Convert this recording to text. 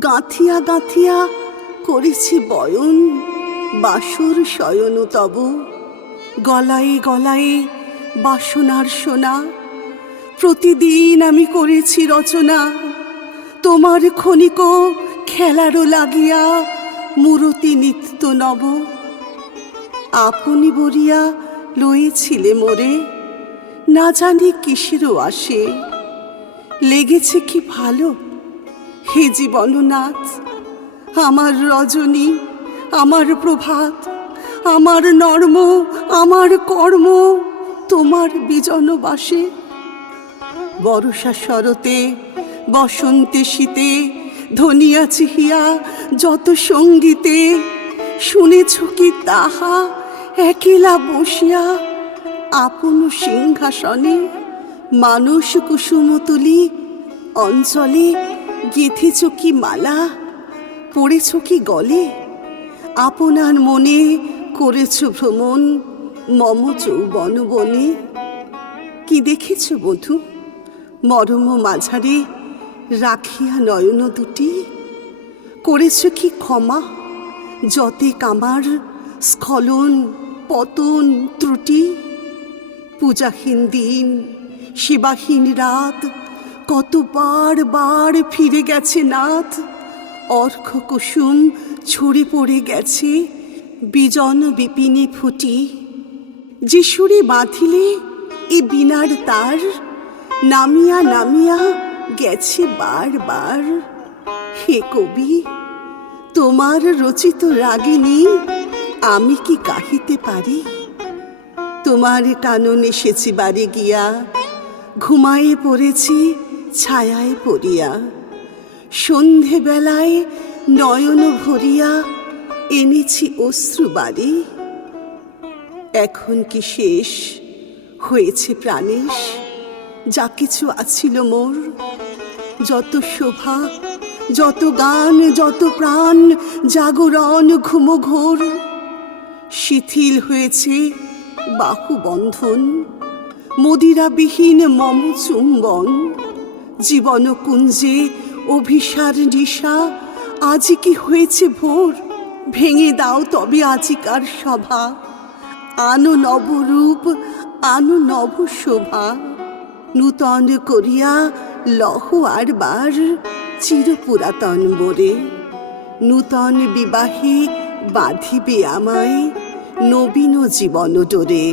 গাঁথিয়া গাঁথিয়া করেছি বয়ন, বাসুর শয়ন তব। গলায় গলায় বাসনার সোনা, প্রতিদিন আমি করেছি রচনা। তোমার ক্ষণিক খেলারও লাগিয়া মূরতি নিত্য নব। আপনি বরিয়া লয়েছিলে মোরে, না জানি কিসেরও আসে। লেগেছে কি ভালো? হে জীবননাথ, আমার রজনী, আমার প্রভাত, আমার নর্ম, আমার কর্ম, তোমার বিজনবাসে। বরষা শরতে, বসন্তে শীতে ধনিয়া চিহিয়া যত সঙ্গীতে, শুনেছ কি তাহা, একেলা বসিয়া, আপন সিংহাসনে, মানুষ কুসুম তুলি, অঞ্চলে গেথেছ কি মালা? পড়েছ কি গলে? আপনার মনে করেছ ভ্রমণ মম যৌবন বনে? কি দেখেছ বধূ? মরম মাঝারে রাখিয়া নয়ন দুটি? করেছ কি ক্ষমা? যতে কামার স্খলন পতন ত্রুটি? পূজাহীন দিন, সেবাহীন রাত কতবার বার ফিরে গেছে নাথ? অর্ঘ কুসুম ছড়ে পড়ে গেছে বিজন বিপিনে ফুটি। যে সুরে বাঁধিলে এ বিনার তার, নামিয়া নামিয়া গেছে বারবার হে কবি, তোমার রচিত রাগিনী আমি কি কাহিতে পারি? তোমার কানন এসেছি বাড়ি গিয়া, ঘুমায়ে পড়েছি ছায়ায় পড়িয়া, সন্ধেবেলায় নয়ন ভরিয়া এনেছি অশ্রু বাড়ি এখন কি শেষ হয়েছে প্রাণেশ? যা কিছু আছিল মোর, যত শোভা, যত গান, যত প্রাণ, জাগরণ ঘুমঘোর, শিথিল হয়েছে বাহু বন্ধন মদিরাবিহীন মম চুম্বন জীবন কুঞ্জে অভিসার নিশা, আজ কি হয়েছে ভোর? ভেঙে দাও তবে আজিকার সভা। আনো নবরূপ, আনো নব শোভা। নূতন করিয়া লহ আর বার চির পুরাতন মোরে নূতন বিবাহে বাঁধিবে আমায় নবীন জীবন ডোরে।